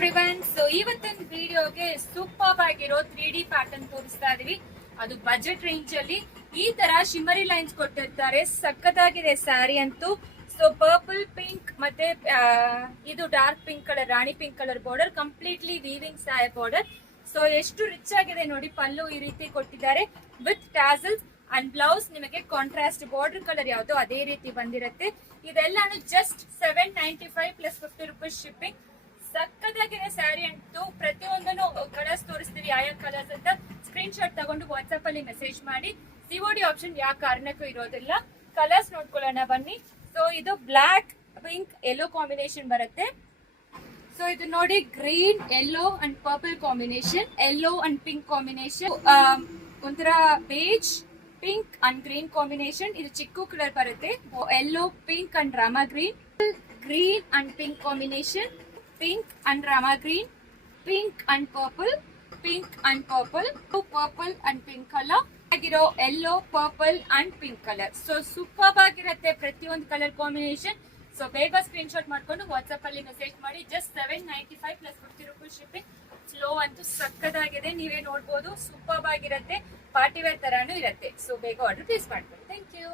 Everyone. So ಇವತ್ತಿನ ವಿಡಿಯೋಗೆ super ಆಗಿರೋ 3D ಪ್ಯಾಟರ್ನ್ ತೋರಿಸ್ತಾ ಇದೀವಿ. ಅದು ಬಜೆಟ್ ರೇಂಜ್ ಅಲ್ಲಿ ಈ ತರ ಶಿಮರಿ ಲೈನ್ಸ್ ಕೊಟ್ಟಿರ್ತಾರೆ. ಸಖತ್ತಾಗಿದೆ ಸ್ಯಾರಿ ಅಂತೂ. ಸೊ ಪರ್ಪಲ್ ಪಿಂಕ್ ಮತ್ತೆ ಇದು ಡಾರ್ಕ್ ಪಿಂಕ್ ಕಲರ್, ರಾಣಿ pink colour border, completely weaving sari border. So ಎಷ್ಟು ರಿಚ್ ಆಗಿದೆ ನೋಡಿ. ಪಲ್ಲು ಈ ರೀತಿ ಕೊಟ್ಟಿದ್ದಾರೆ ವಿತ್ ಟ್ಯಾಸಲ್ಸ್ ಅಂಡ್ ಬ್ಲೌಸ್ ನಿಮಗೆ ಕಾಂಟ್ರಾಸ್ಟ್ ಬಾರ್ಡರ್ ಕಲರ್ ಯಾವ್ದು ಅದೇ ರೀತಿ ಬಂದಿರುತ್ತೆ. ಇದೆಲ್ಲಾನು ಜಸ್ಟ್ 795 ಪ್ಲಸ್ 50 ರೂಪೀಸ್ ಶಿಪ್ಪಿಂಗ್. ಸಕ್ಕತ್ತಾಗಿದೆ ಸ್ಯಾರಿ ಅಂತೂ. ಪ್ರತಿಯೊಂದನ್ನು ಕಲರ್ಸ್ ತೋರಿಸ್ತೀವಿ, ಯಾವ ಕಲರ್ಸ್ ಅಂತ ಸ್ಕ್ರೀನ್ ಶಾಟ್ ತಗೊಂಡು ವಾಟ್ಸ್ಆಪ್ ಅಲ್ಲಿ ಮೆಸೇಜ್ ಮಾಡಿ. ಸಿಒಡಿ ಆಪ್ಷನ್ ಯಾವ ಕಾರಣಕ್ಕೂ ಇರೋದಿಲ್ಲ. ಕಲರ್ಸ್ ನೋಡ್ಕೊಳ್ಳೋಣ ಬನ್ನಿ. ಸೊ ಇದು ಬ್ಲಾಕ್ ಪಿಂಕ್ ಯೆಲ್ಲೋ ಕಾಂಬಿನೇಷನ್ ಬರುತ್ತೆ. ಸೊ ಇದು ನೋಡಿ, green yellow and purple combination, yellow and pink combination, ಒಂಥರ beige pink and green combination. ಇದು ಚಿಕ್ಕು ಕಲರ್ ಬರುತ್ತೆ. ಯೆಲ್ಲೋ ಪಿಂಕ್ ಅಂಡ್ ರಾಮಾ green, green and pink combination, pink and ರಾಮಾ green, pink and purple, pink and purple, purple and pink colour ಆಗಿರೋ yellow, purple and pink colour. So super ಆಗಿರುತ್ತೆ ಪ್ರತಿಯೊಂದು colour combination. So ಬೇಗ screen shot ಮಾಡ್ಕೊಂಡು WhatsApp ಅಲ್ಲಿ message ಮಾಡಿ. Just 795 plus 50 rupees shipping. Slow ಅಂತೂ ಸಕ್ಕದಾಗಿದೆ, ನೀವೇ ನೋಡ್ಬೋದು. ಸೂಪರ್ ಆಗಿರುತ್ತೆ, ಪಾರ್ಟಿ ವೇರ್ ತರಾನು ಇರುತ್ತೆ. ಸೊ ಬೇಗ ಆರ್ಡರ್ ಪ್ಲೇಸ್ ಮಾಡ್ಕೊಳ್ಳಿ. Thank you.